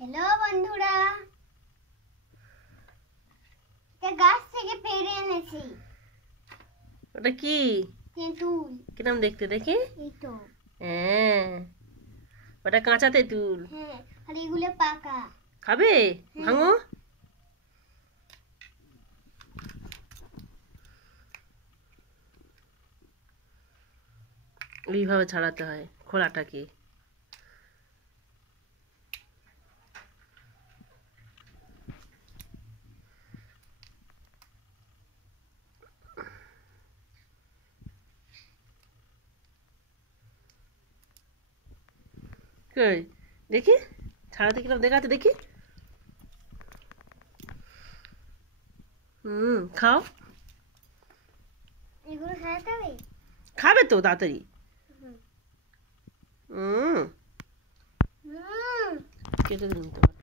Hello বন্ধুরা, এটা গাছ থেকে পেড়ে এনেছি। ওটা কি? তেঁতুল। কিরম দেখতে দেখি? এই তো। হ্যাঁ, ওটা কাঁচা তেঁতুল। হ্যাঁ, আর এগুলো পাকা। খাবে? ভাঙো। এইভাবে ছাড়াতে হয় খোলাটাকে। কই দেখি, ছাড়াতে কিরম দেখাতে দেখি। খাও। এগুলো খাওয়াতে হবে? খাবে তো তাড়াতাড়ি। হুম। কেটে দিন তোমার।